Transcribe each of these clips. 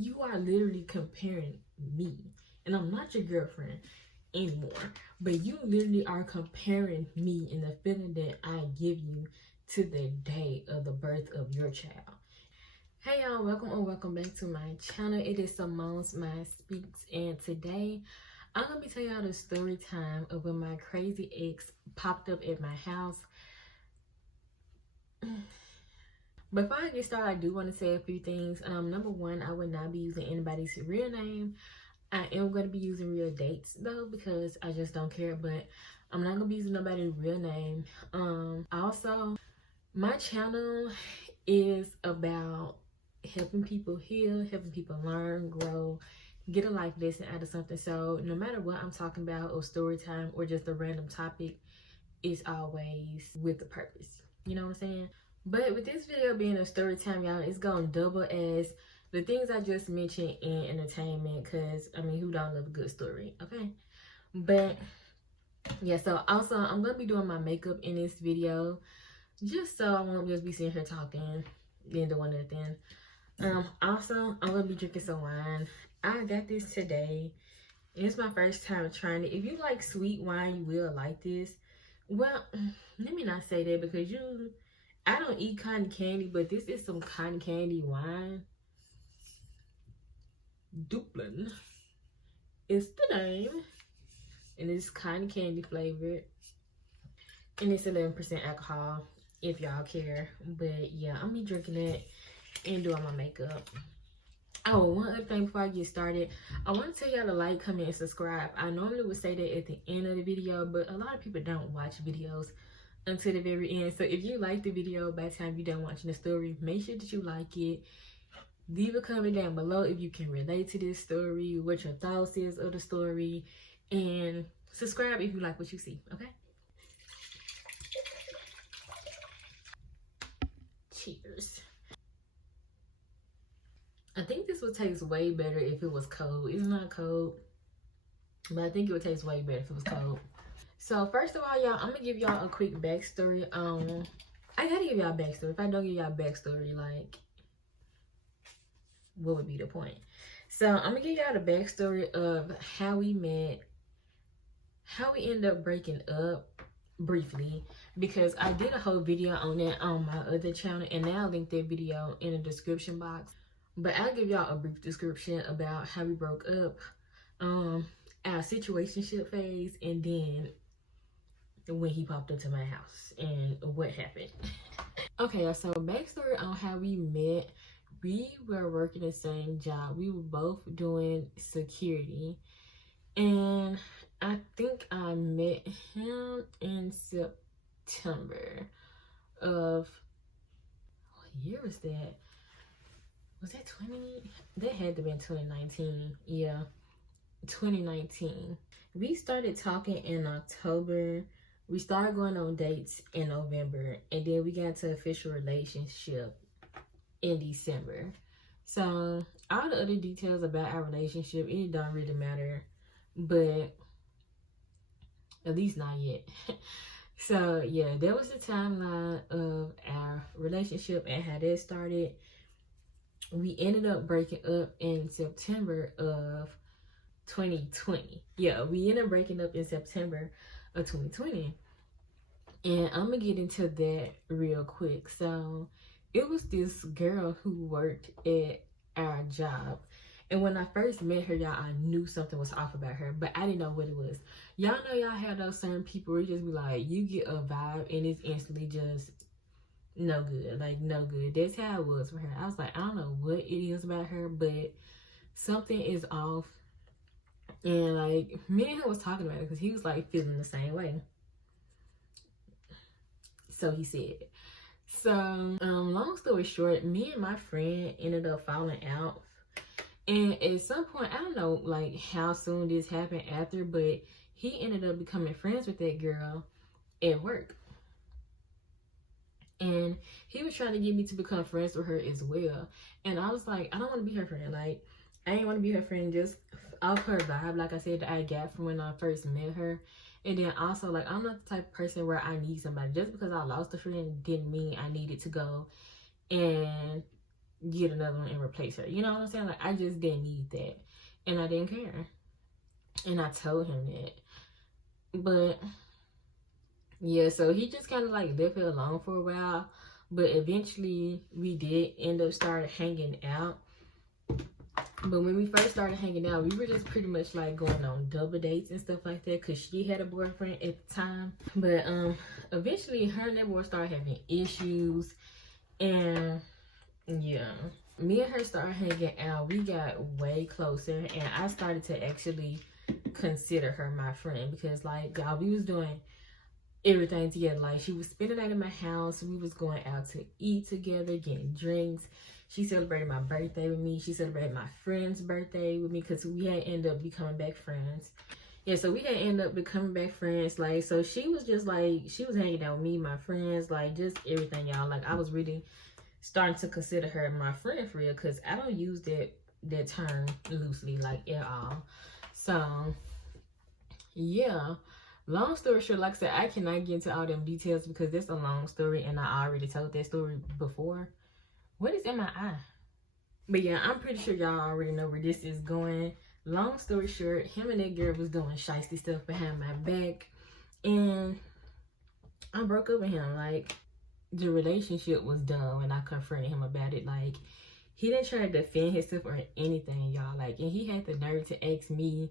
You are literally comparing me, and I'm not your girlfriend anymore, but you literally are comparing me and the feeling that I give you to the day of the birth of your child. Hey y'all, welcome or welcome back to my channel. It is Simone's Mind Speaks, and today I'm gonna be telling y'all the story time of when my crazy ex popped up at my house. Before I get started, I do want to say a few things. Number one, I would not be using anybody's real name. I am going to be using real dates though, because I just don't care, but I'm not going to be using nobody's real name. Also, my channel is about helping people heal, helping people learn, grow, get a life lesson out of something. So no matter what I'm talking about, or story time, or just a random topic, it's always with a purpose. You know what I'm saying? But with this video being a story time, y'all, it's gonna double as the things I just mentioned in entertainment, because I mean, who don't love a good story? Okay. But yeah, so also I'm gonna be doing my makeup in this video, just so I won't just be sitting here talking then doing nothing. Also I'm gonna be drinking some wine. I got this today. It's my first time trying it. If you like sweet wine, you will like this. Well, let me not say that, because I don't eat cotton candy, but this is some cotton candy wine. Dublin is the name, and it's cotton candy flavored, and it's 11% alcohol if y'all care. But yeah, I'm gonna be drinking it and doing my makeup. Oh, one other thing before I get started, I want to tell y'all to like, comment, and subscribe. I normally would say that at the end of the video, but a lot of people don't watch videos until the very end. So if you like the video by the time you're done watching the story, make sure that you like it. Leave a comment down below if you can relate to this story, what your thoughts is of the story, and subscribe if you like what you see. Okay, cheers. I think this would taste way better if it was cold. It's not cold, but I think it would taste way better if it was cold. So first of all, y'all, I'm gonna give y'all a quick backstory. I gotta give y'all a backstory. If I don't give y'all a backstory, like, what would be the point? So I'm gonna give y'all the backstory of how we met, how we ended up breaking up briefly, because I did a whole video on that on my other channel, and now I'll link that video in the description box. But I'll give y'all a brief description about how we broke up, our situationship phase, and then when he popped up to my house and what happened. Okay, so backstory on how we met. We were working the same job. We were both doing security, and I think I met him in September of, what year was that? Was that 20? That had to be 2019. Yeah, 2019. We started talking in October. We started going on dates in November, and then we got into official relationship in December. So all the other details about our relationship, it don't really matter, but at least not yet. So yeah, that was the timeline of our relationship and how that started. We ended up breaking up in September of 2020. Yeah, we ended up breaking up in September of 2020. And I'm gonna get into that real quick. So it was this girl who worked at our job, and when I first met her, y'all, I knew something was off about her, but I didn't know what it was. Y'all know y'all have those certain people where you just be like, you get a vibe and it's instantly just no good, like no good. That's how it was for her. I was like, I don't know what it is about her, but something is off. And like, me and him was talking about it because he was like feeling the same way. So he said. So long story short, me and my friend ended up falling out, and at some point, I don't know like how soon this happened after, but he ended up becoming friends with that girl at work, and he was trying to get me to become friends with her as well. And I was like, I don't want to be her friend. Like, I ain't want to be her friend just off her vibe, like I said, that I got from when I first met her. And then also, like, I'm not the type of person where I need somebody. Just because I lost a friend didn't mean I needed to go and get another one and replace her. You know what I'm saying? Like, I just didn't need that. And I didn't care. And I told him that. But yeah, so he just kind of like left it alone for a while. But eventually we did end up start hanging out. But when we first started hanging out, we were just pretty much like going on double dates and stuff like that, because she had a boyfriend at the time. But eventually her and that boy started having issues, and yeah, me and her started hanging out. We got way closer, and I started to actually consider her my friend, because like, God, we was doing everything together. Like, she was spending the night in my house, we was going out to eat together, getting drinks. She celebrated my birthday with me. She celebrated my friend's birthday with me, because we had ended up becoming back friends. Yeah, so we had ended up becoming back friends. Like, so she was just like, she was hanging out with me, my friends, like just everything, y'all. Like, I was really starting to consider her my friend for real, because I don't use that term loosely, like, at all. So yeah, long story short, like I said, I cannot get into all them details because it's a long story, and I already told that story before. What is in my eye? But yeah, I'm pretty sure y'all already know where this is going. Long story short, him and that girl was doing shiesty stuff behind my back, and I broke up with him. Like, the relationship was done when I confronted him about it. Like, he didn't try to defend himself or anything, y'all. Like, and he had the nerve to ask me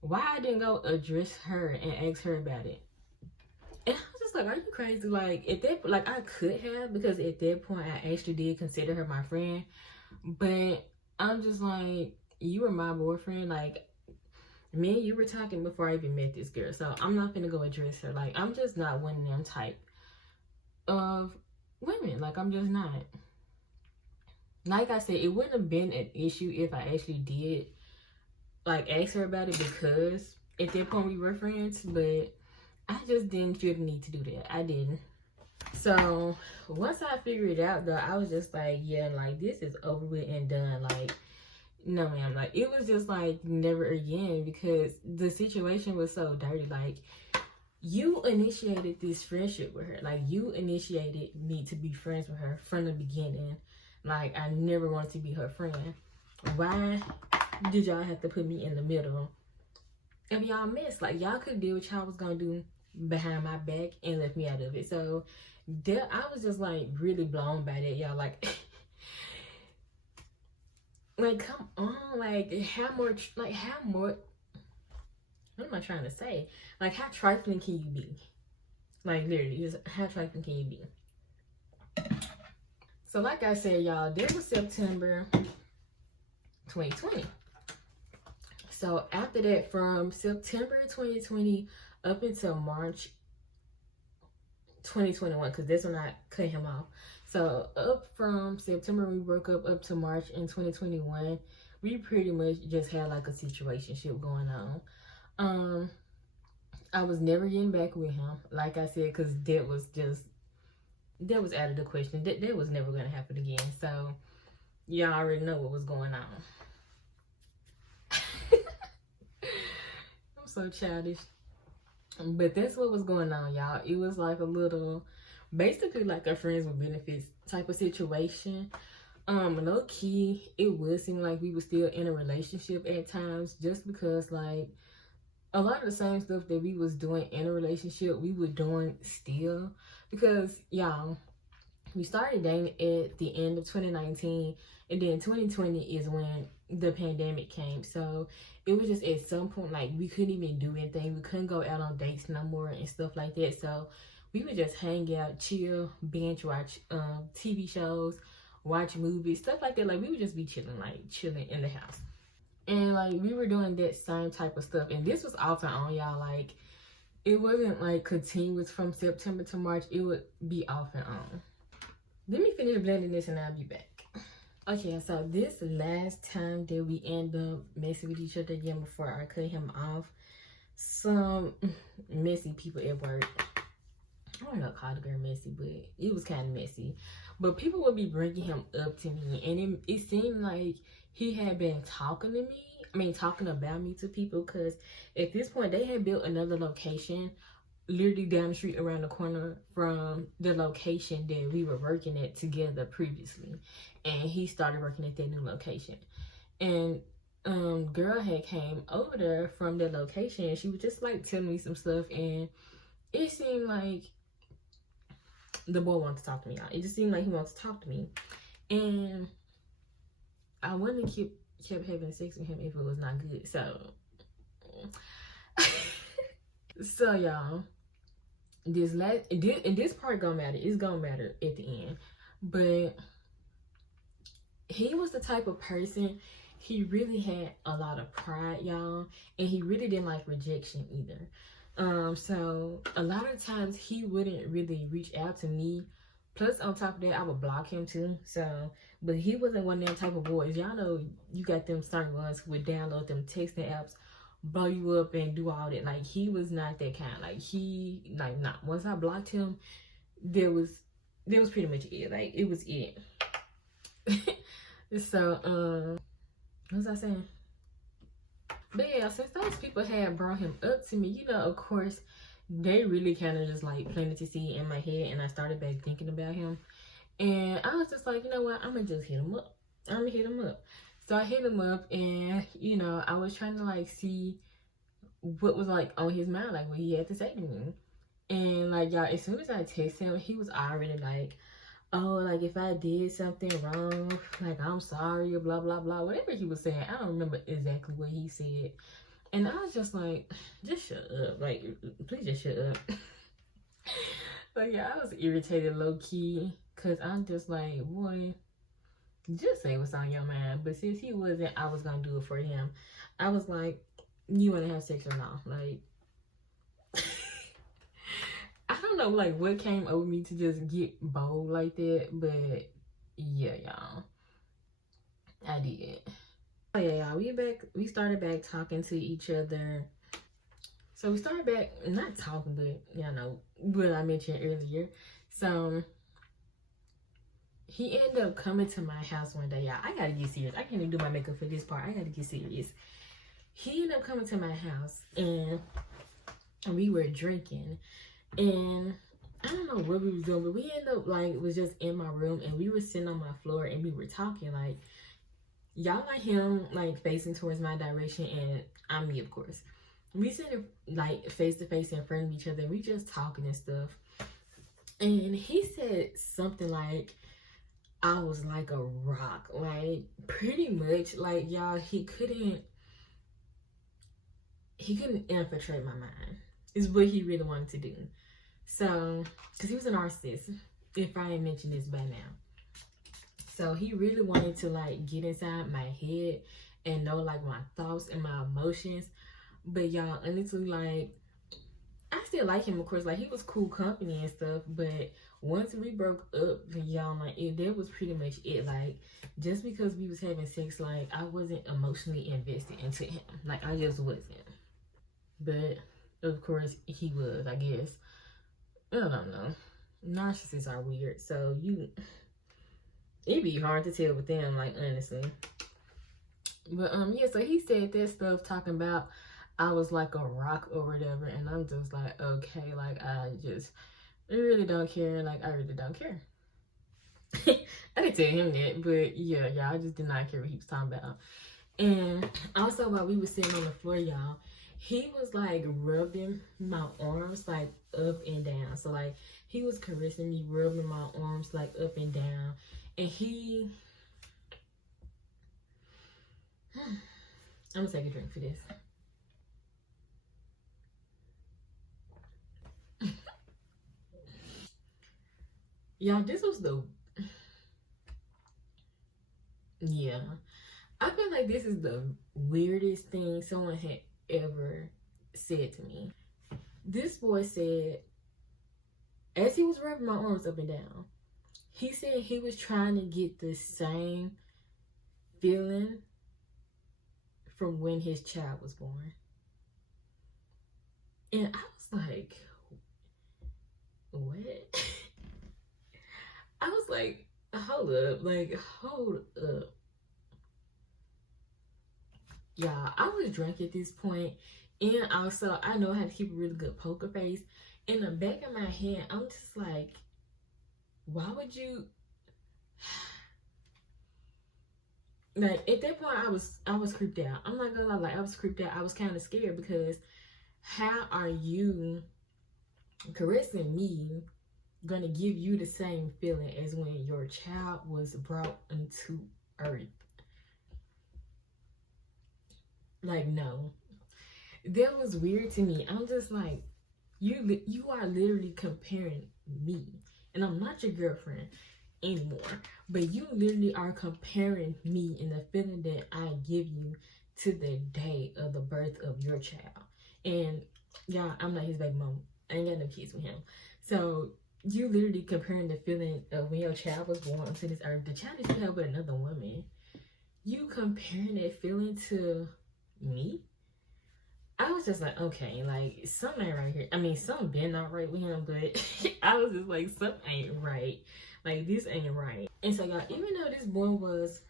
why I didn't go address her and ask her about it. And I was just like, are you crazy? Like, at that, like, I could have, because at that point I actually did consider her my friend. But I'm just like, you were my boyfriend. Like, me and you were talking before I even met this girl, so I'm not gonna go address her. Like, I'm just not one of them type of women. Like, I'm just not. Like I said, it wouldn't have been an issue if I actually did like ask her about it, because at that point we were friends. But I just didn't feel the need to do that. I didn't. So once I figured it out though, I was just like, yeah, like, this is over with and done. Like, no ma'am. Like, it was just like, never again, because the situation was so dirty. Like, you initiated this friendship with her. Like, you initiated me to be friends with her from the beginning. Like, I never wanted to be her friend. Why did y'all have to put me in the middle of y'all mess? Like, y'all could do what y'all was gonna do behind my back and left me out of it. So there, I was just like really blown by that, y'all. Like, like, come on, like, how much, like, how more, what am I trying to say? Like, how trifling can you be? Like, literally, just how trifling can you be? So like I said, y'all, this was September 2020. So after that, from September 2020 up until March 2021, because that's when I cut him off. So up from September we broke up to March in 2021, we pretty much just had like a situationship going on. I was never getting back with him, like I said, because that was out of the question. That was never gonna happen again. So y'all already know what was going on. I'm so childish. But that's what was going on, y'all. It was like a little, basically like a friends with benefits type of situation. Low key, it would seem like we were still in a relationship at times, just because like a lot of the same stuff that we was doing in a relationship, we were doing still. Because y'all, we started dating at the end of 2019, and then 2020 is when the pandemic came. So it was just at some point like we couldn't even do anything. We couldn't go out on dates no more and stuff like that. So we would just hang out, chill, binge watch TV shows, watch movies, stuff like that. Like, we would just be chilling in the house. And like, we were doing that same type of stuff. And this was off and on, y'all. Like, it wasn't like continuous from September to March. It would be off and on. Let me finish blending this and I'll be back. Okay, so this last time that we end up messing with each other again before I cut him off, some messy people at work, I don't know, call the girl messy, but it was kind of messy. But people would be bringing him up to me, and it seemed like he had been talking to me, talking about me to people, because at this point they had built another location literally down the street around the corner from the location that we were working at together previously. And he started working at that new location. And girl had came over there from that location, and she was just like telling me some stuff, and it seemed like the boy wanted to talk to me, y'all. It just seemed like he wanted to talk to me. And I wouldn't kept having sex with him if it was not good. So so y'all, this part gonna matter. It's gonna matter at the end. But he was the type of person, he really had a lot of pride, y'all, and he really didn't like rejection either. So a lot of times he wouldn't really reach out to me. Plus, on top of that, I would block him too. So, but he wasn't one of them type of boys. Y'all know you got them certain ones who would download them texting apps, blow you up and do all that. Like, he was not that kind. Like, not once I blocked him, there was pretty much it. Like, it was it. So, what was I saying? But yeah, since those people had brought him up to me, you know, of course, they really kind of just like planted to see in my head, and I started back thinking about him. And I was just like, you know what, I'm gonna just hit him up. So I hit him up, and you know, I was trying to like see what was like on his mind, like what he had to say to me. And like, y'all, as soon as I texted him, he was already like, oh, like if I did something wrong, like I'm sorry, or blah blah blah, whatever he was saying. I don't remember exactly what he said. And I was just like, just shut up. Like, please just shut up. Like, yeah, I was irritated low-key. Because I'm just like, boy, just say what's on your mind. But since he wasn't, I was going to do it for him. I was like, you want to have sex or not? Like, I don't know, like, what came over me to just get bold like that. But, yeah, y'all. I did. Oh yeah, y'all, we started back talking to each other. So we started back, not talking, but y'all know what I mentioned earlier. So he ended up coming to my house one day, y'all. I gotta get serious. I can't even do my makeup for this part. I gotta get serious. He ended up coming to my house, and we were drinking, and I don't know what we was doing, but we ended up like, it was just in my room, and we were sitting on my floor, and we were talking like, y'all like him like facing towards my direction, and I'm me, of course. We sitting like face to face in front of each other, and we just talking and stuff. And he said something like, I was like a rock. Like, pretty much, like, y'all, he couldn't infiltrate my mind, is what he really wanted to do. So, because he was a narcissist, if I ain't mentioned this by now. So he really wanted to like get inside my head and know like my thoughts and my emotions. But y'all, honestly, like, I still like him, of course. Like, he was cool company and stuff. But once we broke up, y'all, like, that was pretty much it. Like, just because we was having sex, like, I wasn't emotionally invested into him. Like, I just wasn't. But of course he was, I guess. I don't know. Narcissists are weird. So it'd be hard to tell with them, like, honestly. But yeah, so he said that stuff talking about I was like a rock or whatever, and I'm just like, okay, like, I really don't care. Like, I really don't care. I didn't tell him that, but yeah, y'all, I just did not care what he was talking about. And also, while we were sitting on the floor, y'all, he was like rubbing my arms like up and down. So like, he was caressing me, rubbing my arms like up and down. And I'm gonna take a drink for this. Y'all, this was yeah. I feel like this is the weirdest thing someone had ever said to me. This boy said, as he was rubbing my arms up and down, he said he was trying to get the same feeling from when his child was born. And I was like, what? I was like, hold up. Yeah, I was drunk at this point, and also I know how to keep a really good poker face, in the back of my head, I'm just like, why would you? Like at that point, I was creeped out. I'm not gonna lie, like I was creeped out. I was kind of scared because how are you caressing me gonna give you the same feeling as when your child was brought into earth? Like no, that was weird to me. I'm just like, you are literally comparing me, and I'm not your girlfriend anymore, but you literally are comparing me and the feeling that I give you to the day of the birth of your child. And y'all, I'm not his baby mom. I ain't got no kids with him. So you literally comparing the feeling of when your child was born to this earth, the child is still with another woman. You comparing that feeling to me? I was just like, okay, like something ain't right here. I mean, something been not right with him, but I was just like, something ain't right. Like this ain't right. And so y'all, even though this boy was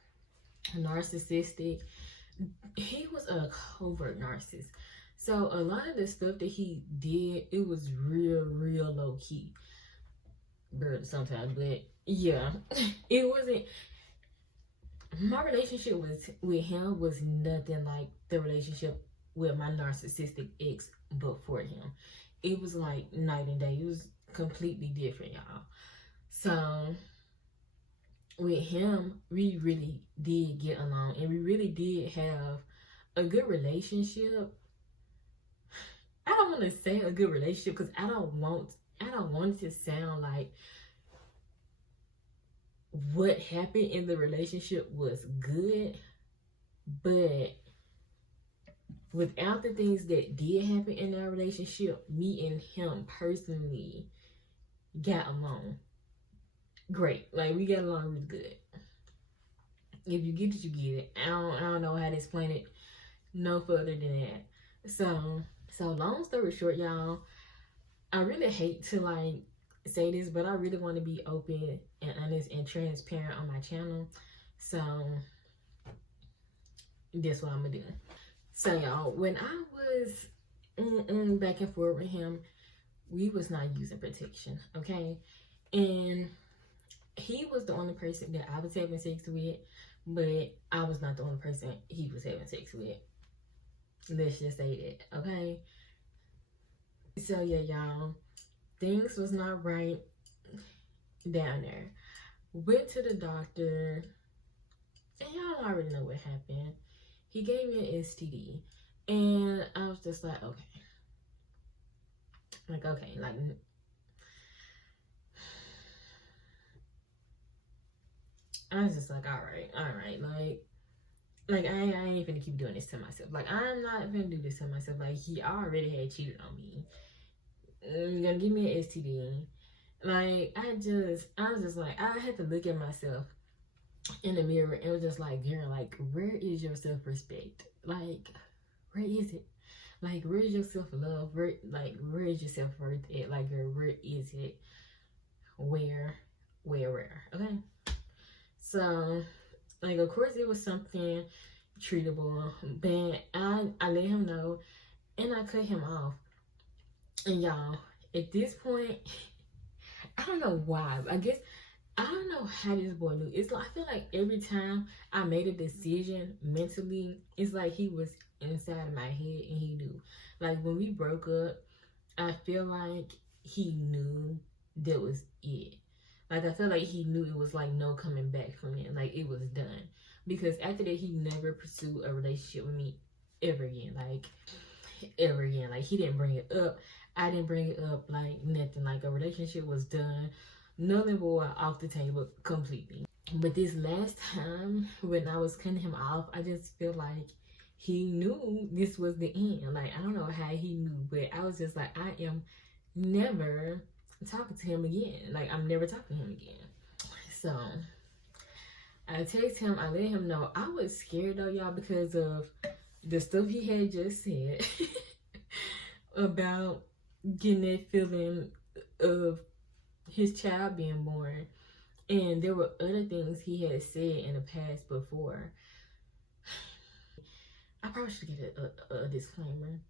narcissistic, he was a covert narcissist. So a lot of the stuff that he did, it was real low key. But sometimes, but yeah, it wasn't. My relationship with him was nothing like the relationship with my narcissistic ex before him. It was like night and day. It was completely different, y'all. So with him, we really did get along, and we really did have a good relationship. I don't want to say a good relationship because I don't want it to sound like what happened in the relationship was good, but without the things that did happen in our relationship, me and him personally got along great. Like we got along really good. If you get it, you get it. I don't know how to explain it no further than that. So long story short, y'all, I really hate to like say this, but I really want to be open and honest and transparent on my channel. So that's what I'm gonna do. So y'all, when I was back and forth with him, we was not using protection, okay? And he was the only person that I was having sex with, but I was not the only person he was having sex with. Let's just say that, okay? So yeah, y'all, things was not right down there. Went to the doctor, and y'all already know what happened. He gave me an STD, and I was just like, okay. I was just like, all right, like I ain't finna keep doing this to myself. Like I'm not finna do this to myself. Like he already had cheated on me. You're gonna give me an STD. Like I was just like, I had to look at myself in the mirror and was just like, girl, like where is your self-respect? Like where is it? Like where is your self-love? Where is your self-worth at? Like girl, where is it? Where? Okay. So like of course it was something treatable, but I let him know and I cut him off. And y'all, at this point, I don't know why. I guess I don't know how this boy knew. It's like I feel like every time I made a decision mentally, it's like he was inside of my head and he knew. Like when we broke up, I feel like he knew that was it. Like I feel like he knew it was like no coming back from it. Like it was done. Because after that he never pursued a relationship with me ever again. Like ever again. Like he didn't bring it up. I didn't bring it up, like nothing. Like a relationship was done, null and void, off the table completely. But this last time when I was cutting him off, I just feel like he knew this was the end. Like I don't know how he knew, but I was just like, I am never talking to him again. Like I'm never talking to him again. So I text him, I let him know. I was scared though, y'all, because of the stuff he had just said about getting that feeling of his child being born. And there were other things he had said in the past before. I probably should get a disclaimer.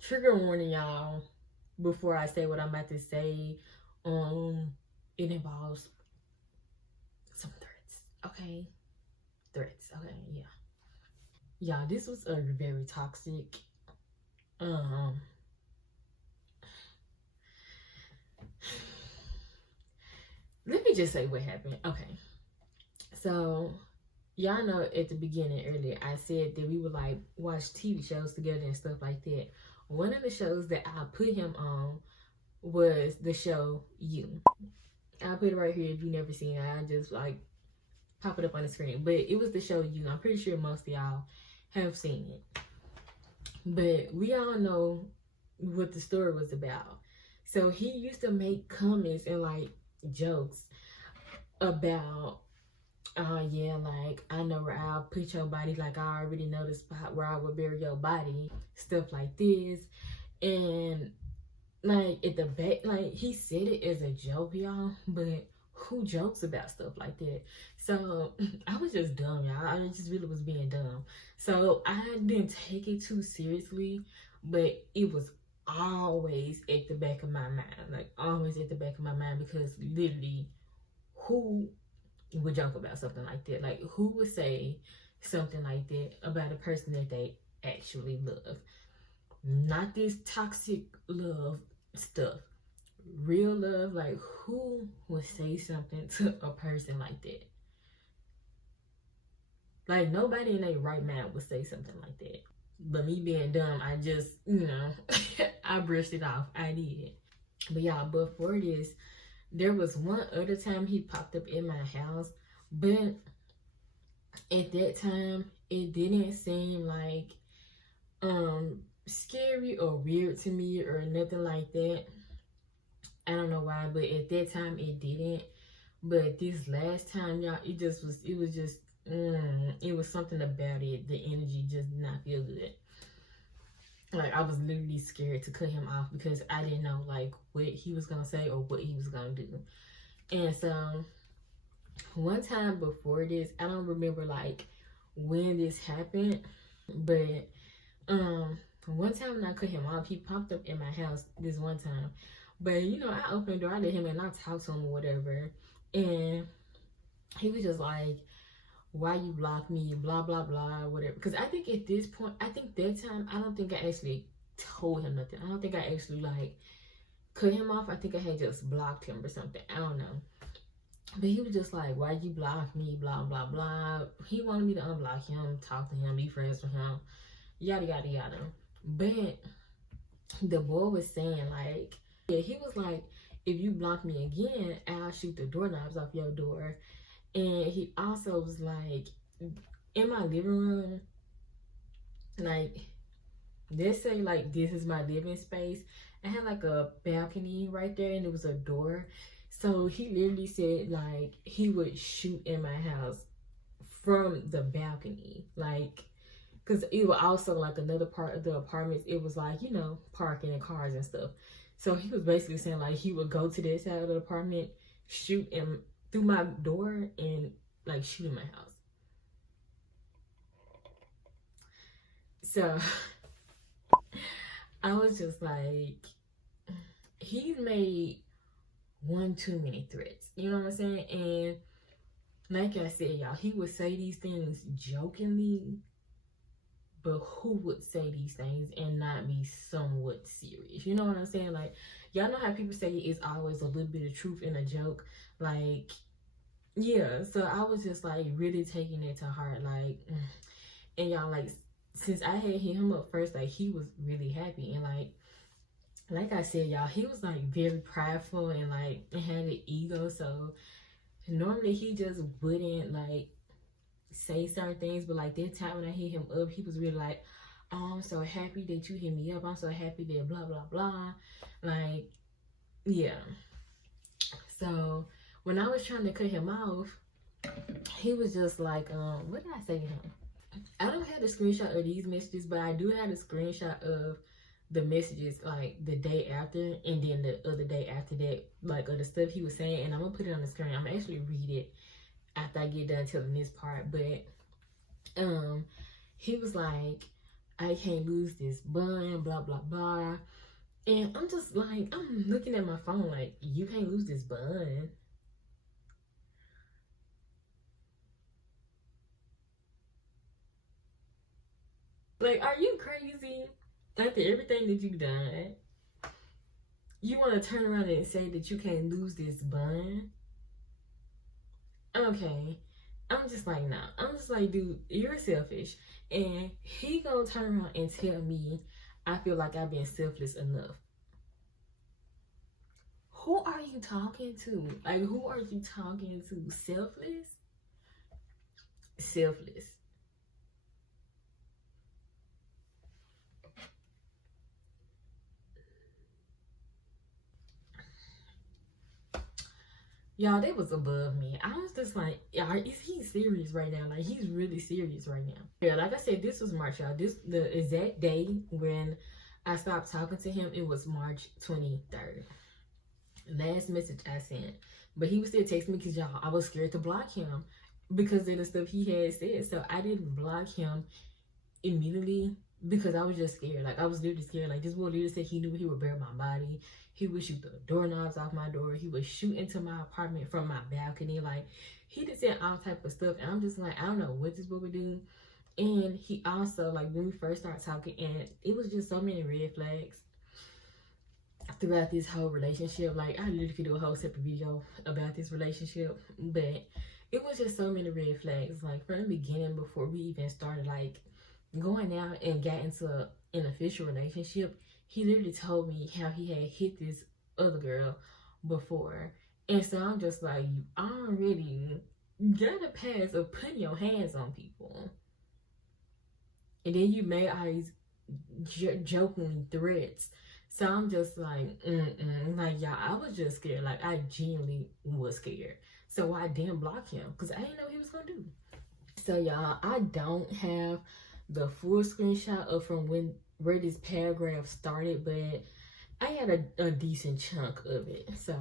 trigger warning, y'all, before I say what I'm about to say. It involves some threats. Okay, threats. Okay, yeah. Y'all, this was a very toxic. Um, Let me just say what happened. Okay, so y'all know at the beginning earlier I said that we would like watch TV shows together and stuff like that. One of the shows that I put him on was the show You. I'll put it right here if you never seen it. I just like pop it up on the screen. But it was the show You. I'm pretty sure most of y'all have seen it. But we all know what the story was about. So he used to make comments and like jokes about, yeah, like I know where I'll put your body, like I already know the spot where I will bury your body, stuff like this. And like at the back, like he said it as a joke, y'all, but who jokes about stuff like that? So I was just dumb, y'all. I just really was being dumb. So I didn't take it too seriously, but it was always at the back of my mind, like always at the back of my mind, because literally, who would joke about something like that? Like, who would say something like that about a person that they actually love? Not this toxic love stuff. Real love. Like, who would say something to a person like that? Like, nobody in their right mind would say something like that. But me being dumb, I just, I brushed it off. I did. But y'all, before this, there was one other time he popped up in my house, but at that time it didn't seem like scary or weird to me or nothing like that. I don't know why, but at that time it didn't. But this last time, y'all, it was something about it. The energy just did not feel good. Like, I was literally scared to cut him off because I didn't know like what he was gonna say or what he was gonna do. And so one time before this, I don't remember like when this happened, but one time when I cut him off, he popped up in my house this one time. But I opened the door, I let him in, I talked to him or whatever, and he was just like, why you block me, blah blah blah, whatever. Because I think at this point, I think that time, I don't think I actually told him nothing. I don't think I actually like cut him off. I think I had just blocked him or something. I don't know. But he was just like, why you block me, blah blah blah. He wanted me to unblock him, talk to him, be friends with him, yada yada yada. But the boy was saying like, yeah, he was like, if you block me again, I'll shoot the doorknobs off your door. And he also was like, in my living room, like, let's say like this is my living space. I had like a balcony right there and there was a door. So he literally said like he would shoot in my house from the balcony. Like, because it was also like another part of the apartments. It was like, parking and cars and stuff. So he was basically saying like he would go to this side of the apartment, shoot him through my door and like shoot in my house. So I was just like, he's made one too many threats. You know what I'm saying? And like I said, y'all, he would say these things jokingly, but who would say these things and not be somewhat serious? You know what I'm saying? Like, y'all know how people say it's always a little bit of truth in a joke. Like, yeah. So I was just like really taking it to heart. Like, and y'all, like, since I had hit him up first, like, he was really happy. And like I said, y'all, he was like very prideful and like had an ego. So normally he just wouldn't like say certain things, but like that time when I hit him up, he was really like, oh, I'm so happy that you hit me up, I'm so happy that blah blah blah. Like, yeah. So when I was trying to cut him off, he was just like, what did I say to him? I don't have the screenshot of these messages, but I do have the screenshot of the messages like the day after and then the other day after that, like of the stuff he was saying. And I'm gonna put it on the screen. I'm gonna actually read it after I get done telling this part. But he was like, I can't lose this bun, blah, blah, blah. And I'm just like, I'm looking at my phone like, you can't lose this bun. Like, are you crazy? After everything that you've done, you want to turn around and say that you can't lose this bun? Okay. I'm just like, nah. I'm just like, dude, you're selfish. And he gonna turn around and tell me I feel like I've been selfless enough. Who are you talking to? Like, who are you talking to? Selfless? Selfless. Y'all, that was above me. I was just like, y'all, is he serious right now? Like, he's really serious right now. Yeah, like I said, this was March, y'all. This, the exact day when I stopped talking to him, it was March 23rd. Last message I sent. But he was still texting me because, y'all, I was scared to block him because of the stuff he had said. So I didn't block him immediately because I was just scared. Like, I was literally scared. Like, this boy literally said he knew he would bury my body. He would shoot the doorknobs off my door. He would shoot into my apartment from my balcony. Like, he just said all type of stuff. And I'm just like, I don't know what this boy would do. And he also, like, when we first started talking, and it was just so many red flags throughout this whole relationship. Like, I literally could do a whole separate video about this relationship. But it was just so many red flags. Like, from the beginning, before we even started, like, going out and got into an official relationship, he literally told me how he had hit this other girl before. And so I'm just like, you already got a pass of putting your hands on people. And then you made all these joking threats. So I'm just like, like, y'all, I was just scared. Like, I genuinely was scared. So I didn't block him because I didn't know what he was going to do. So, y'all, I don't have the full screenshot of from where this paragraph started, but I had a decent chunk of it. So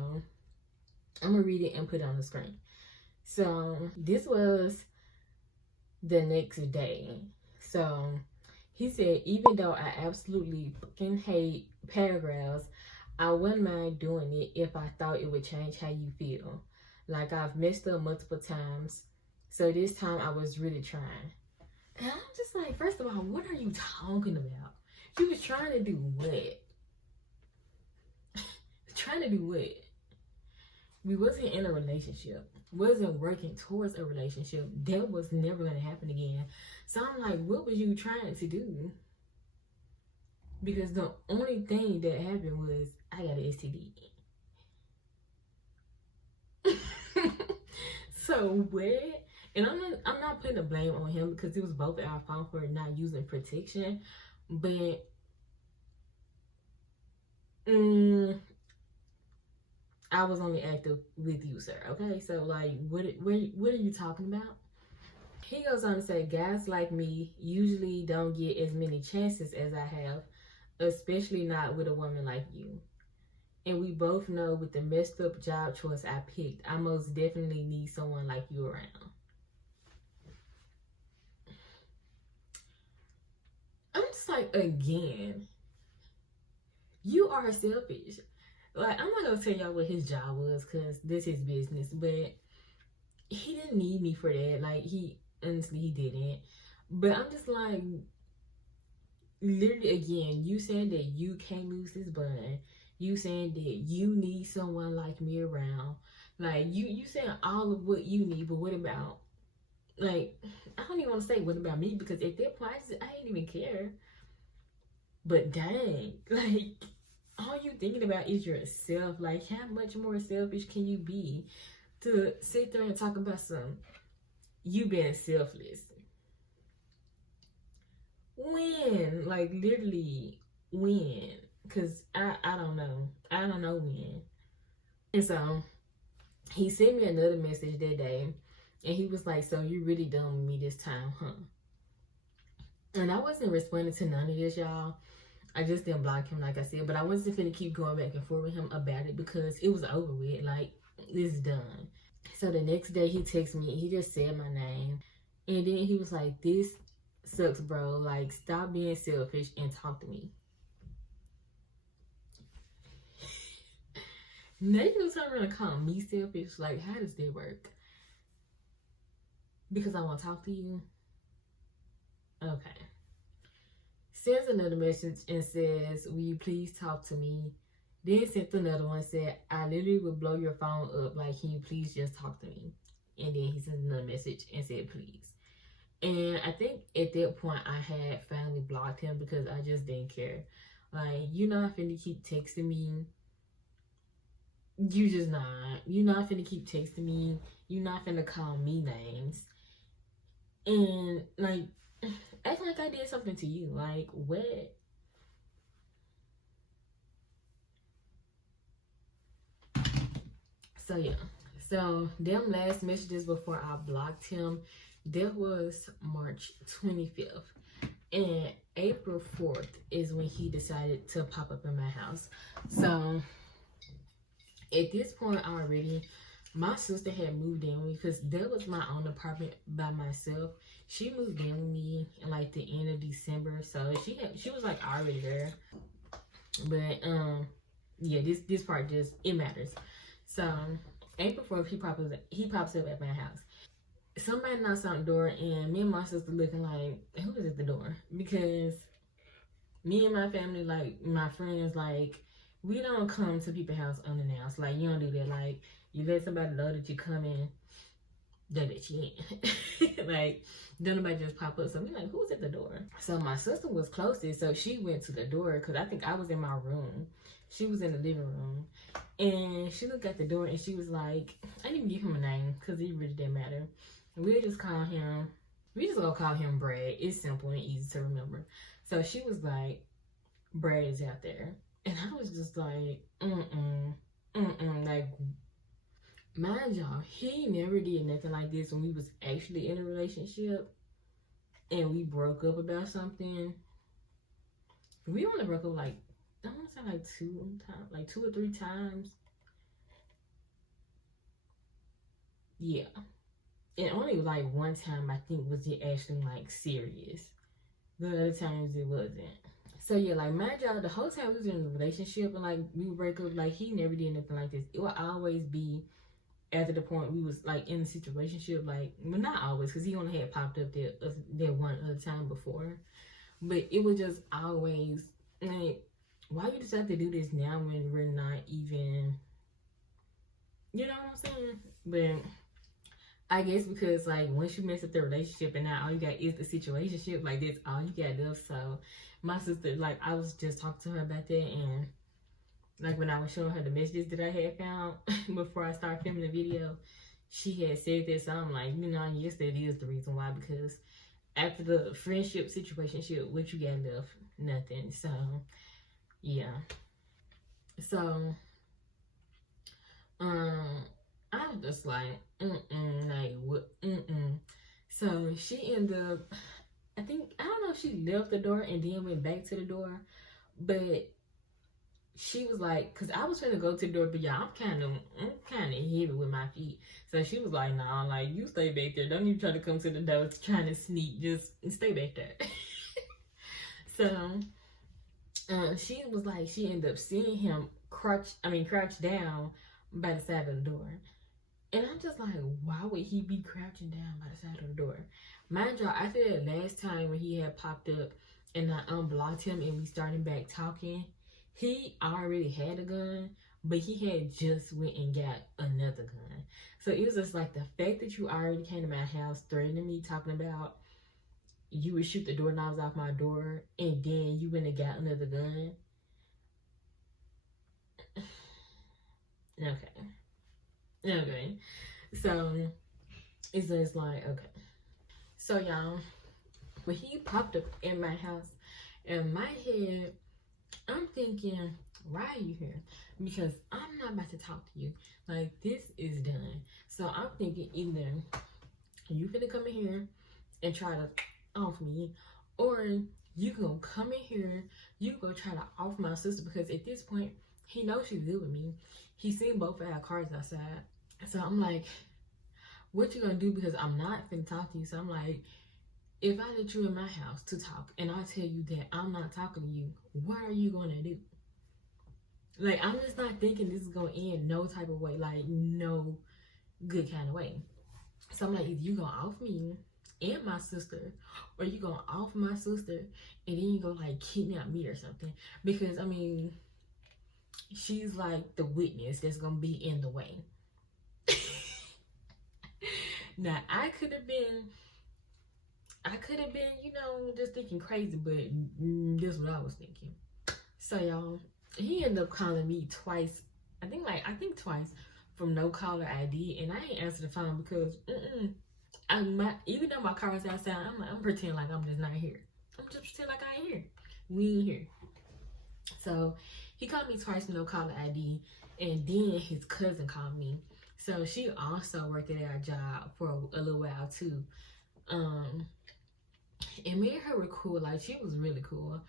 I'm gonna read it and put it on the screen. So this was the next day. So he said, even though I absolutely fucking hate paragraphs, I wouldn't mind doing it if I thought it would change how you feel. Like, I've messed up multiple times, so this time I was really trying. And I'm just like, first of all, what are you talking about? You was trying to do what? Trying to do what? We wasn't in a relationship. Wasn't working towards a relationship. That was never going to happen again. So I'm like, what was you trying to do? Because the only thing that happened was I got an STD. So what? And I'm not putting the blame on him because it was both our fault for not using protection. But I was only active with you, sir. Okay, so like, what are you talking about? He goes on to say, guys like me usually don't get as many chances as I have, especially not with a woman like you. And we both know with the messed up job choice I picked, I most definitely need someone like you around. I'm just like, again, you are selfish. Like, I'm not gonna tell y'all what his job was because this is business, but he didn't need me for that. Like, he honestly, he didn't. But I'm just like, literally, again, you saying that you can't lose this bun. You saying that you need someone like me around. Like, you saying all of what you need, but what about, like, I don't even want to say what about me because at that point, I didn't even care. But dang, like, all you thinking about is yourself. Like, how much more selfish can you be to sit there and talk about you being selfless? When? Like, literally, when? Because I don't know. I don't know when. And so, he sent me another message that day. And he was like, so you really done with me this time, huh? And I wasn't responding to none of this, y'all. I just didn't block him, like I said. But I wasn't finna keep going back and forth with him about it because it was over with. Like, it's done. So the next day, he texted me. He just said my name. And then he was like, this sucks, bro. Like, stop being selfish and talk to me. Now you gonna turn around and call me selfish? Like, how does that work? Because I want to talk to you? Okay. Sends another message and says, will you please talk to me? Then sent another one and said, I literally would blow your phone up. Like, can you please just talk to me? And then he sent another message and said, please. And I think at that point I had finally blocked him because I just didn't care. Like, you're not finna keep texting me. You just not. You're not finna keep texting me. You're not finna call me names. And like, act like I did something to you. Like, what? So yeah. So them last messages before I blocked him, that was March 25th. And April 4th is when he decided to pop up in my house. So at this point already, my sister had moved in with me because that was my own apartment by myself. She moved in with me in like the end of December, so she was like already there. But yeah, this part just it matters. So April 4th, he pops up at my house. Somebody knocks on the door, and me and my sister looking like, who is at the door? Because me and my family, like my friends, like we don't come to people's house unannounced. Like, you don't do that. Like, you let somebody know that you come in, that let you in. Like, don't nobody just pop up. So we like, who's at the door? So my sister was closest, so she went to the door because I think I was in my room. She was in the living room, and she looked at the door and she was like, I didn't even give him a name because it really didn't matter. We'll just call him. We just gonna call him Brad. It's simple and easy to remember. So she was like, Brad is out there. And I was just like, like, mind y'all, he never did nothing like this when we was actually in a relationship and we broke up about something. We only broke up like, I want to say like two or three times. Yeah. And only like one time I think was it actually like serious. The other times it wasn't. So yeah, like mind y'all, the whole time we was in a relationship and like we break up, like he never did nothing like this. It would always be after the point we was like in a situationship, like, well, not always, because he only had popped up there one other time before, but it was just always like, why you decide to do this now when we're not even, you know what I'm saying? But I guess because like once you mess up the relationship and now all you got is the situationship, like that's all you got left. So my sister, like I was just talking to her about that, and like when I was showing her the messages that I had found before I started filming the video, she had said that. So I'm like, you know, yes, that is the reason why. Because after the friendship situation, what you got left? Nothing. So yeah. So I was just like, like what? So she ended up. I don't know if she left the door and then went back to the door, but she was like, cause I was trying to go to the door, but yeah, I'm kind of heavy with my feet. So she was like, nah, like you stay back there. Don't even try to come to the door trying to sneak. Just stay back there. So she was like, she ended up seeing him crouch down by the side of the door. And I'm just like, why would he be crouching down by the side of the door? Mind y'all, after that last time when he had popped up and I unblocked him and we started back talking, he already had a gun, but he had just went and got another gun. So it was just like the fact that you already came to my house threatening me, talking about you would shoot the doorknobs off my door, and then you went and got another gun. Okay. So it's just like, okay. So y'all, when he popped up in my house, in my head, I'm thinking, why are you here? Because I'm not about to talk to you. Like, this is done. So I'm thinking either you finna come in here and try to off me, or you gonna come in here, you gonna try to off my sister, because at this point, he knows she's good with me. He's seen both of our cars outside. So I'm like, what you gonna do? Because I'm not finna talk to you. So I'm like, if I let you in my house to talk and I tell you that I'm not talking to you, what are you gonna do? Like, I'm just not thinking this is gonna end no type of way, like no good kind of way. So I'm like, either you gonna off me and my sister, or you gonna off my sister and then you gonna like kidnap me or something. Because I mean, she's like the witness that's gonna be in the way. Now I could have been, you know, just thinking crazy, but this is what I was thinking. So y'all, he ended up calling me twice. I think twice from no caller ID, and I ain't answered the phone because even though my car was outside, I'm pretending like I'm just not here. I'm just pretending like I ain't here. We ain't here. So he called me twice with no caller ID, and then his cousin called me. So she also worked at our job for a little while too. And me and her were cool. Like, she was really cool.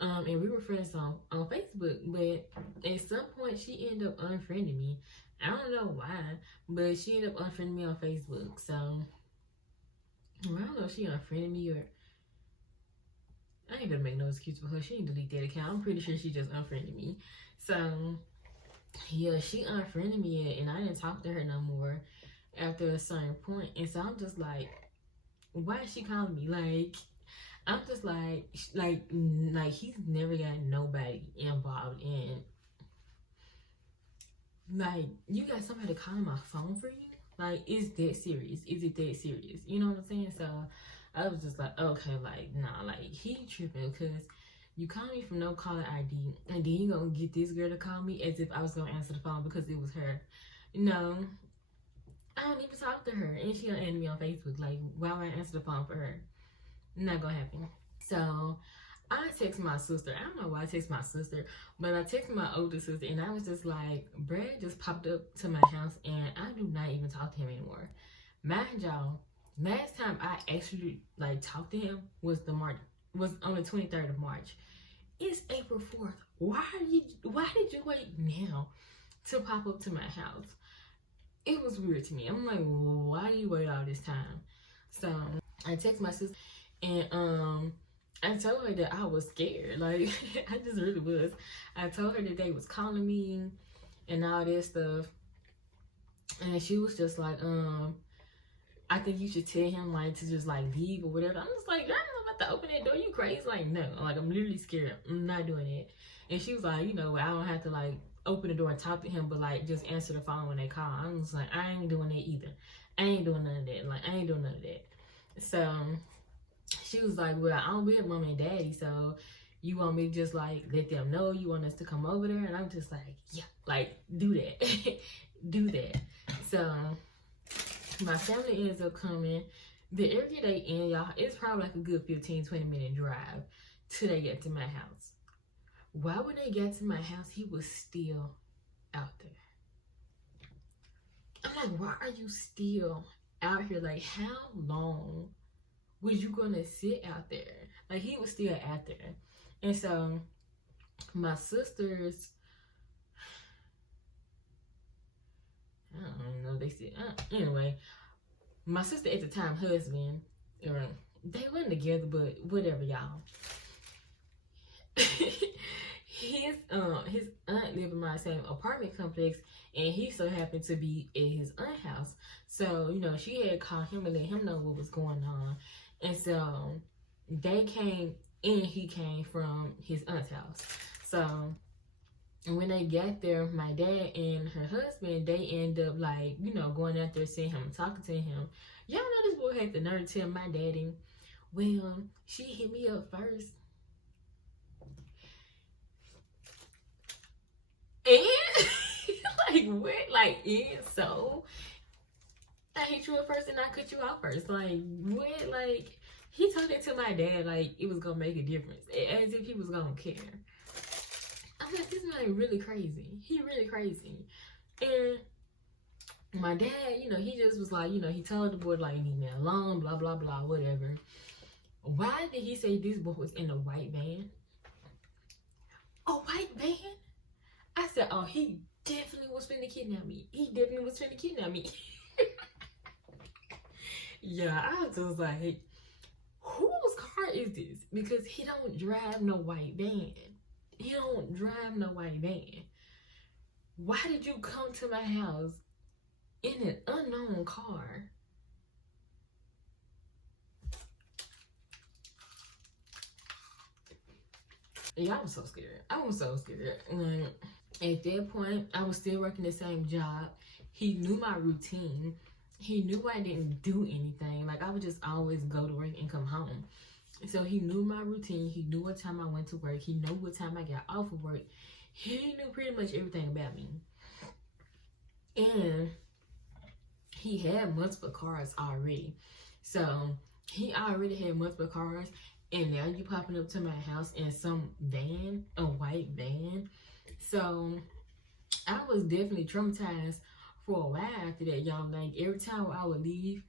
And we were friends on Facebook, but at some point she ended up unfriending me. I don't know why, but she ended up unfriending me on Facebook. So I don't know if she unfriended me or I ain't gonna make no excuse for her. She didn't delete that account. I'm pretty sure she just unfriended me. So yeah, she unfriended me and I didn't talk to her no more after a certain point. And so I'm just like, why is she calling me? Like, I'm just like he's never got nobody involved in. Like, you got somebody calling my phone for you? Like, is that serious? Is it that serious? You know what I'm saying? So I was just like, okay, like, nah, like, he tripping because you call me from no caller ID and then you gonna get this girl to call me as if I was gonna answer the phone because it was her. No, I don't even talk to her and she gonna add me on Facebook. Like, why would I answer the phone for her? Not gonna happen. So I text my sister. I don't know why I text my sister, but I texted my older sister and I was just like, Brad just popped up to my house and I do not even talk to him anymore. Mind y'all, last time I actually like talked to him was on the 23rd of March. It's April 4th. Why did you wait now to pop up to my house? It was weird to me. I'm like, why do you wait all this time? So I text my sister and I told her that I was scared. Like, I just really was. I told her that they was calling me and all this stuff. And she was just like, I think you should tell him, like, to just, like, leave or whatever. I'm just like, girl, I'm about to open that door. You crazy? Like, no. Like, I'm literally scared. I'm not doing it. And she was like, you know, I don't have to, like, open the door and talk to him, but, like, just answer the phone when they call. I was like, I ain't doing that either. I ain't doing none of that. Like, I ain't doing none of that. So she was like, well, I'm with mom and daddy, so you want me to just, like, let them know you want us to come over there? And I'm just like, yeah, like, do that. Do that. So my family ends up coming. The area they in, y'all, it's probably like a good 15-20 minute drive till they get to my house. Why when they got to my house, he was still out there? I'm like, why are you still out here? Like, how long was you gonna sit out there? Like, he was still out there. And so my sisters, I don't know, they said, anyway, my sister at the time, husband, they weren't together, but whatever, y'all. His aunt lived in my same apartment complex, and he so happened to be at his aunt's house. So, you know, she had called him to let him know what was going on. And so they came, and he came from his aunt's house. So when they got there, my dad and her husband, they end up, like, you know, going out there, seeing him, talking to him. Y'all know this boy had the nerve to tell my daddy, well, she hit me up first. And like, what? Like, and so I hit you up first and I cut you off first. Like, what? Like, he told it to my dad like it was gonna make a difference, as if he was gonna care. I'm like, this man really crazy. He really crazy. And my dad, you know, he just was like, you know, he told the boy, like, leave me alone, blah, blah, blah, whatever. Why did he say this boy was in a white van? A white van? I said, oh, he definitely was finna kidnap me. He definitely was finna kidnap me. Yeah, I was just like, car is this? Because he don't drive no white van. He don't drive no white van. Why did you come to my house in an unknown car? Yeah, I was so scared. I was so scared. At that point, I was still working the same job. He knew my routine. He knew I didn't do anything. Like, I would just always go to work and come home. So he knew my routine. He knew what time I went to work. He knew what time I got off of work. He knew pretty much everything about me. And he had multiple cars already. So he already had multiple cars. And now you popping up to my house in some van, a white van. So I was definitely traumatized for a while after that, y'all. Like, every time I would leave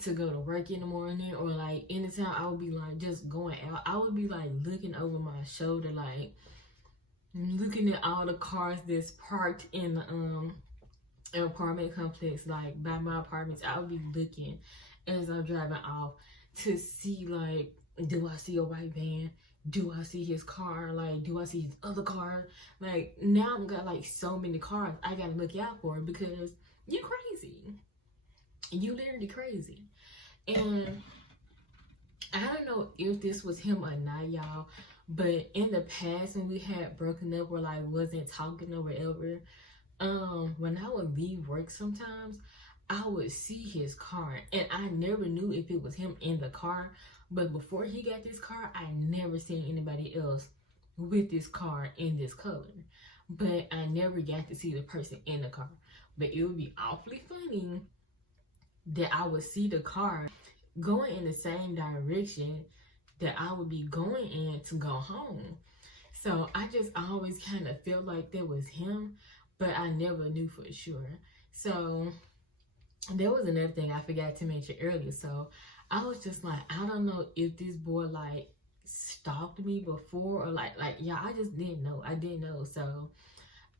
to go to work in the morning, or like anytime I would be like just going out, I would be like looking over my shoulder, like looking at all the cars that's parked in the apartment complex, like by my apartments. I would be looking as I'm driving off to see, like, do I see a white van? Do I see his car? Like, do I see his other car? Like, now I've got like so many cars I gotta look out for, because you crazy. You literally crazy. And I don't know if this was him or not, y'all, but in the past when we had broken up or like wasn't talking or whatever, when I would leave work sometimes, I would see his car, and I never knew if it was him in the car. But before he got this car, I never seen anybody else with this car in this color. But I never got to see the person in the car. But it would be awfully funny that I would see the car going in the same direction that I would be going in to go home. So I just always kind of felt like that was him, but I never knew for sure. So there was another thing I forgot to mention earlier. So I was just like, I don't know if this boy like stalked me before, or like yeah, I just didn't know. I didn't know. So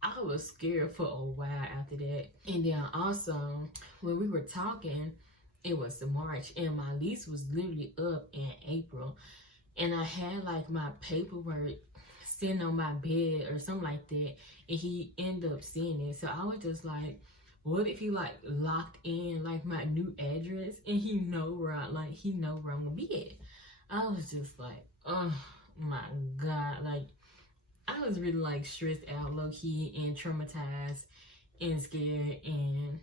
I was scared for a while after that. And then also, when we were talking, it was March, and my lease was literally up in April. And I had like my paperwork sitting on my bed or something like that, and he ended up seeing it. So I was just like, what if he like locked in like my new address, and he know where I'm gonna be at? I was just like, oh my God. Like, I was really like stressed out, low key, and traumatized and scared. And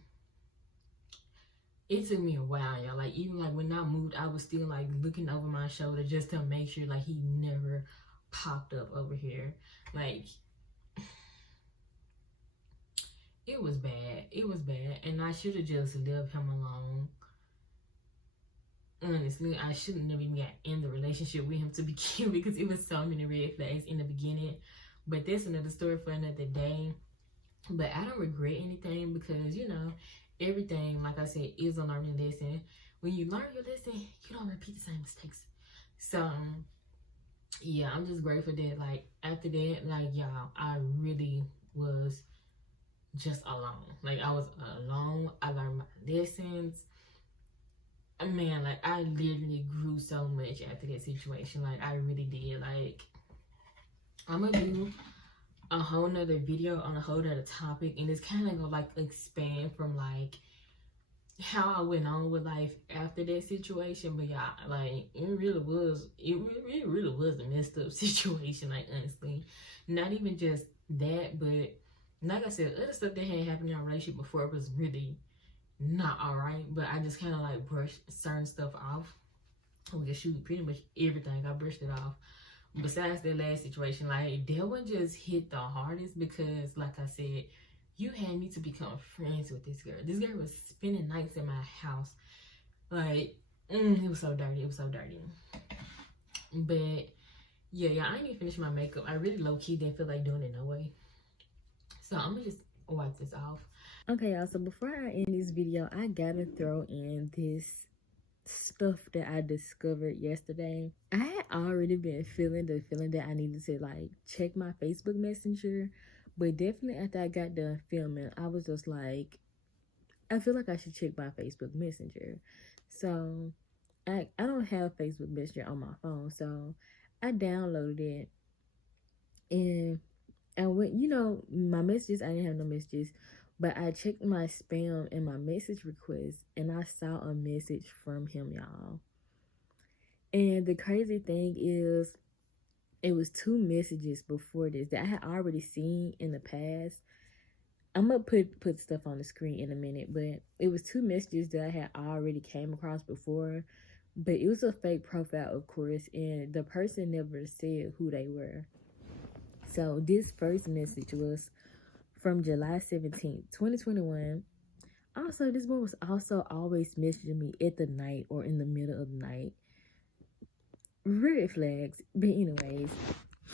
it took me a while, y'all. Like, even like when I moved, I was still like looking over my shoulder just to make sure like he never popped up over here. Like, it was bad. It was bad. And I should have just left him alone. Honestly, I shouldn't have even got in the relationship with him to begin with, because it was so many red flags in the beginning. But that's another story for another day. But I don't regret anything, because, you know, everything, like I said, is a learning lesson. When you learn your lesson, you don't repeat the same mistakes. So, yeah, I'm just grateful that, like, after that, like, y'all, I really was just alone. Like, I was alone. I learned my lessons. Man, like, I literally grew so much after that situation. Like, I really did. Like, I'm gonna do a whole nother video on a whole other topic, and it's kind of gonna like expand from like how I went on with life after that situation. But yeah, like, it really was a messed up situation. Like, honestly, not even just that, but like I said, other stuff that had happened in our relationship before was really not all right. But I just kind of like brushed certain stuff off. Oh, just shoot, pretty much everything, I brushed it off. Besides that last situation, like, that one just hit the hardest, because like I said, you had me to become friends with this girl. This girl was spending nights in my house. Like, it was so dirty. It was so dirty. But yeah, I ain't even finished my makeup. I really low-key didn't feel like doing it no way. So I'm gonna just wipe this off. Okay, y'all, so before I end this video, I gotta throw in this stuff that I discovered yesterday. I had already been feeling the feeling that I needed to like check my Facebook Messenger, but definitely after I got done filming, I was just like, I feel like I should check my Facebook Messenger. So I don't have Facebook Messenger on my phone, so I downloaded it, and I went, my messages, I didn't have no messages, but I checked my spam and my message request, and I saw a message from him, y'all. And the crazy thing is, it was two messages before this that I had already seen in the past. I'm gonna put stuff on the screen in a minute, but it was two messages that I had already came across before, but it was a fake profile, of course, and the person never said who they were. So this first message was from July 17th, 2021. Also, this one was also always messaging me at the night or in the middle of the night. Red flags. But anyways,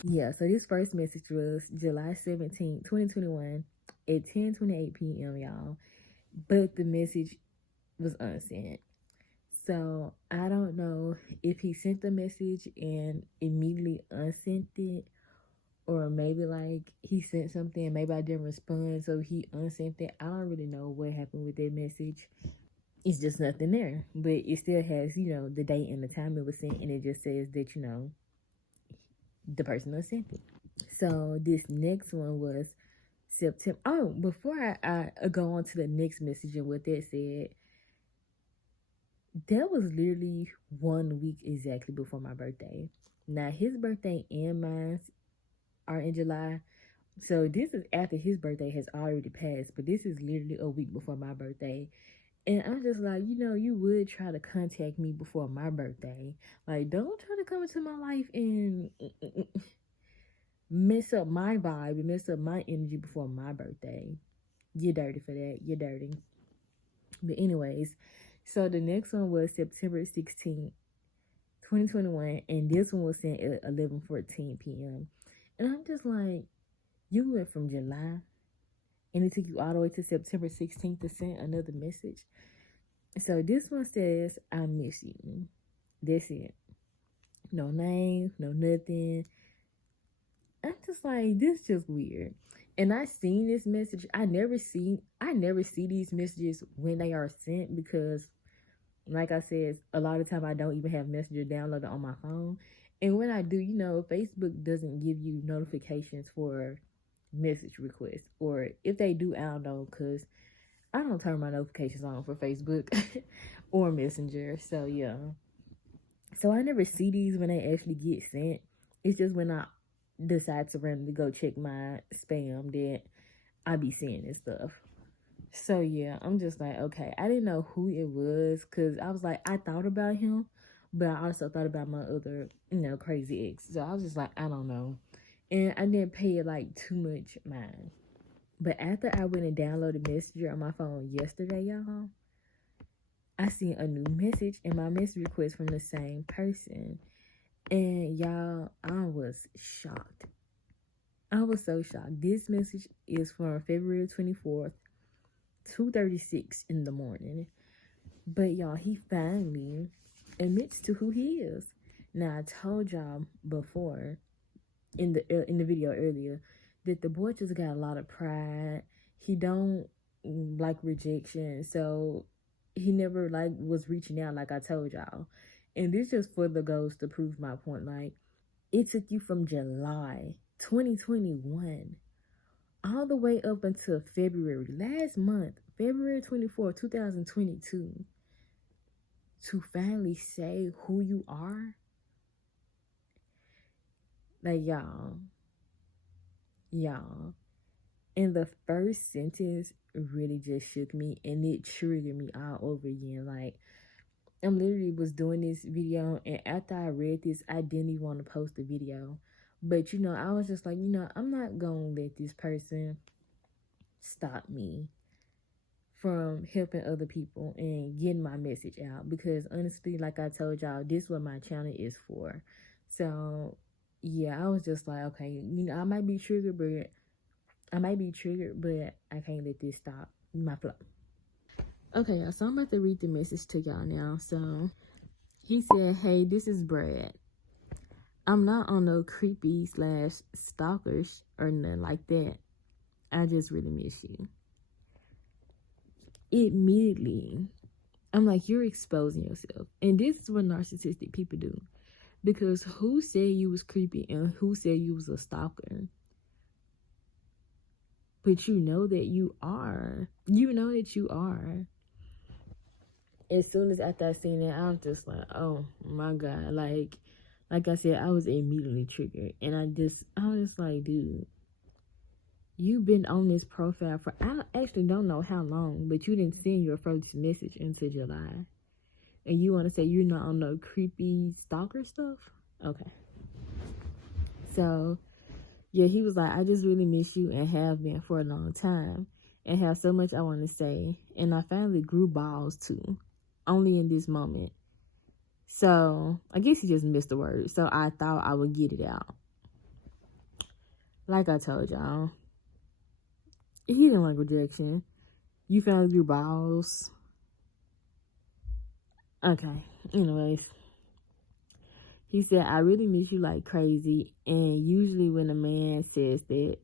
yeah, so this first message was July 17th, 2021 at 10:28 p.m., y'all. But the message was unsent. So I don't know if he sent the message and immediately unsent it, or maybe like he sent something and maybe I didn't respond, so he unsent it. I don't really know what happened with that message. It's just nothing there, but it still has, the date and the time it was sent, and it just says that, the person unsent it. So this next one was September. Oh, before I go on to the next message and what that said, that was literally 1 week exactly before my birthday. Now his birthday and mine are in July. So this is after his birthday has already passed, but this is literally a week before my birthday. And I'm just like, you would try to contact me before my birthday. Like, don't try to come into my life and mess up my vibe and mess up my energy before my birthday. You're dirty for that. You're dirty. But anyways, so the next one was September 16th, 2021. And this one was sent at 11:14 p.m. And I'm just like, you went from July and it took you all the way to September 16th to send another message. So this one says, I miss you. That's it. No name, no nothing. I'm just like, this is just weird. And I seen this message. I never see these messages when they are sent, because like I said, a lot of time I don't even have Messenger downloaded on my phone. And when I do, Facebook doesn't give you notifications for message requests. Or if they do, I don't know, because I don't turn my notifications on for Facebook or Messenger. So yeah. So I never see these when they actually get sent. It's just when I decide to randomly go check my spam that I be seeing this stuff. So yeah, I'm just like, okay. I didn't know who it was, because I was like, I thought about him, but I also thought about my other, crazy ex. So I was just like, I don't know. And I didn't pay it like too much mind. But after I went and downloaded Messenger on my phone yesterday, y'all, I seen a new message in my message request from the same person. And y'all, I was shocked. I was so shocked. This message is from February 24th, 2:36 in the morning. But y'all, he finally admits to who he is. Now, I told y'all before in the video earlier that the boy just got a lot of pride. He don't like rejection, so he never like was reaching out, like I told y'all. And this just for the ghost to prove my point. Like, it took you from July 2021 all the way up until February last month, February 24th, 2022, to finally say who you are. Like, y'all, and the first sentence really just shook me, and it triggered me all over again. Like, I literally was doing this video, and after I read this, I didn't even want to post the video. But I was just like, I'm not gonna let this person stop me from helping other people and getting my message out, because honestly, like I told y'all, this is what my channel is for. So yeah, I was just like, okay, I might be triggered, but I can't let this stop my flow. Okay, y'all, so I'm about to read the message to y'all now. So he said, hey, this is Brad. I'm not on no creepy / stalkers or nothing like that. I just really miss you. Immediately, I'm like, you're exposing yourself. And this is what narcissistic people do. Because who said you was creepy and who said you was a stalker? But you know that you are. You know that you are. As soon as after I seen it, I was just like, oh my God. Like I said, I was immediately triggered. And I was just like, dude, you've been on this profile for, I actually don't know how long, but you didn't send your first message into July. And you want to say you're not on the creepy stalker stuff? Okay. So, yeah, he was like, I just really miss you and have been for a long time and have so much I want to say. And I finally grew balls too, only in this moment. So, I guess he just missed the word. So, I thought I would get it out. Like I told y'all, he didn't like rejection. You finally grew balls. Okay, anyways. He said, I really miss you like crazy. And usually when a man says that,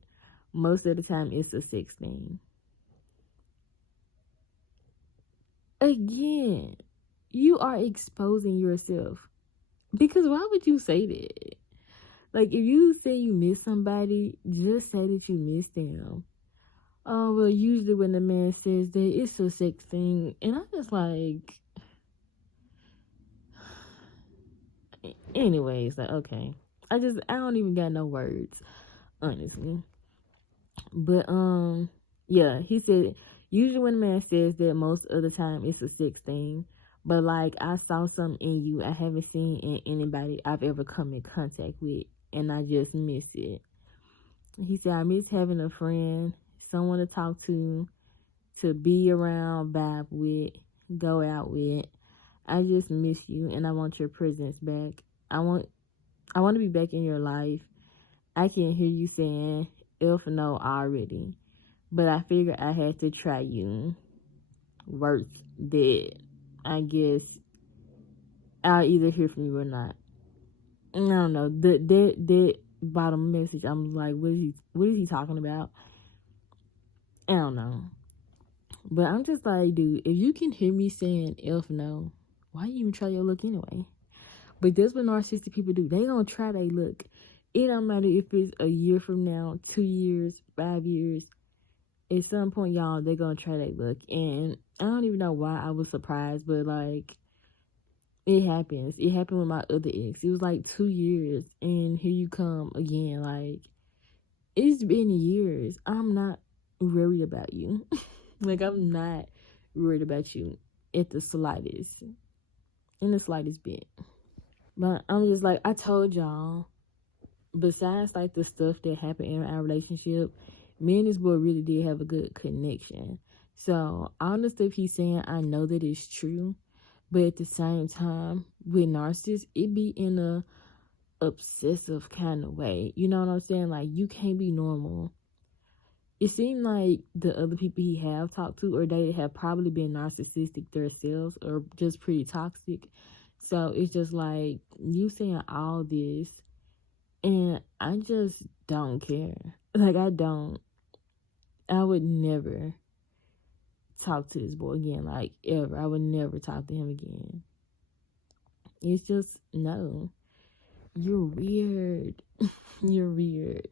most of the time it's a sex thing. Again, you are exposing yourself. Because why would you say that? Like, if you say you miss somebody, just say that you miss them. Oh, well, usually when a man says that, it's a sex thing. And I'm just like, anyways, like, okay. I don't even got no words, honestly. But, yeah, he said, usually when a man says that, most of the time it's a sex thing. But, like, I saw something in you I haven't seen in anybody I've ever come in contact with. And I just miss it. He said, I miss having a friend, someone to talk to be around, vibe with, go out with. I just miss you and I want your presence back. I want to be back in your life. I can hear you saying, if no already. But I figured I had to try you. Worth that. I guess I'll either hear from you or not. I don't know. That bottom message, I'm like, what is he talking about? I don't know. But I'm just like, dude, if you can hear me saying if no, why you even try your look anyway? But that's what narcissistic people do. They gonna try their look. It don't matter if it's a year from now, 2 years, 5 years. At some point, y'all, they're gonna try their look. And I don't even know why I was surprised, but like, it happens. It happened with my other ex. It was like 2 years, and here you come again. Like, it's been years. I'm not worried about you. Like, I'm not worried about you at the slightest. In the slightest bit. But I'm just like, I told y'all, besides like the stuff that happened in our relationship, me and this boy really did have a good connection. So all the stuff he's saying, I know that it's true. But at the same time, with narcissists, it be in a obsessive kind of way. You know what I'm saying? Like, you can't be normal. It seemed like the other people he have talked to or dated have probably been narcissistic themselves or just pretty toxic. So it's just like, you saying all this, and I just don't care. Like, I don't. I would never talk to this boy again, like, ever. I would never talk to him again. It's just, no. You're weird. You're weird.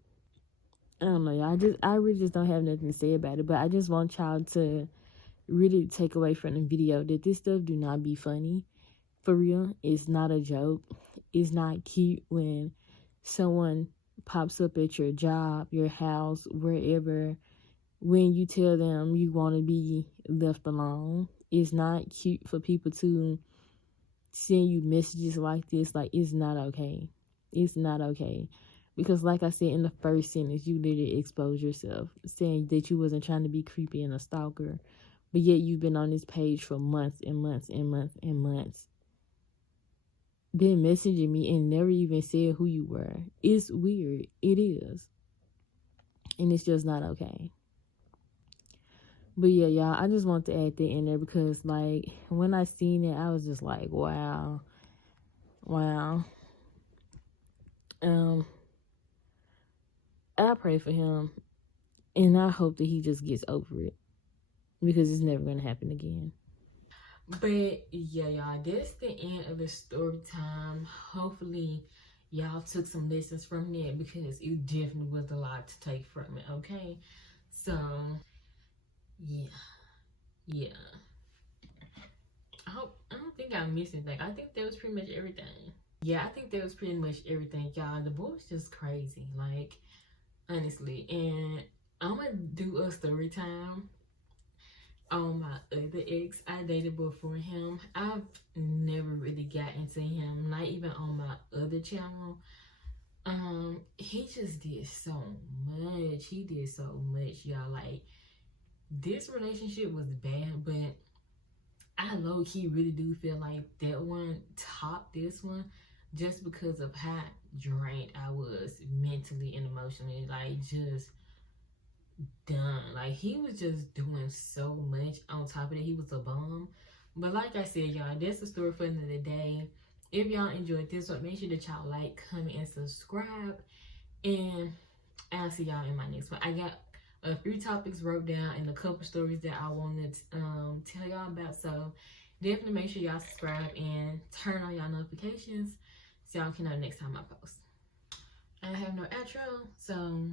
I don't know, y'all. I really just don't have nothing to say about it. But I just want y'all to really take away from the video that this stuff do not be funny. For real. It's not a joke. It's not cute when someone pops up at your job, your house, wherever, when you tell them you want to be left alone. It's not cute for people to send you messages like this. Like, it's not okay. It's not okay. Because like I said in the first sentence, you literally exposed yourself, saying that you wasn't trying to be creepy and a stalker. But yet you've been on this page for months and months and months and months. Been messaging me and never even said who you were. It's weird. It is. And it's just not okay. But yeah, y'all, I just want to add that in there because, like, when I seen it, I was just like, wow. I pray for him, and I hope that he just gets over it because it's never going to happen again. But yeah, y'all, that's the end of the story time. Hopefully y'all took some lessons from that, because it definitely was a lot to take from it. Okay, so yeah, yeah. I don't think I missed anything. I think that was pretty much everything. Yeah, I think that was pretty much everything, y'all. The boy was just crazy, like, honestly. And I'm gonna do a story time on my other ex I dated before him. I've never really got into him, not even on my other channel. He just did so much. He did so much, y'all. Like, this relationship was bad, but I low key really do feel like that one topped this one, just because of how drained I was mentally and emotionally. Like, just done. Like, he was just doing so much. On top of that, he was a bum. But like I said, y'all, that's the story for another day. If y'all enjoyed this one, make sure that y'all like, comment, and subscribe. And I'll see y'all in my next one. I got a few topics wrote down and a couple stories that I wanted to tell y'all about. So definitely make sure y'all subscribe and turn on y'all notifications so y'all can know next time I post. I have no outro, so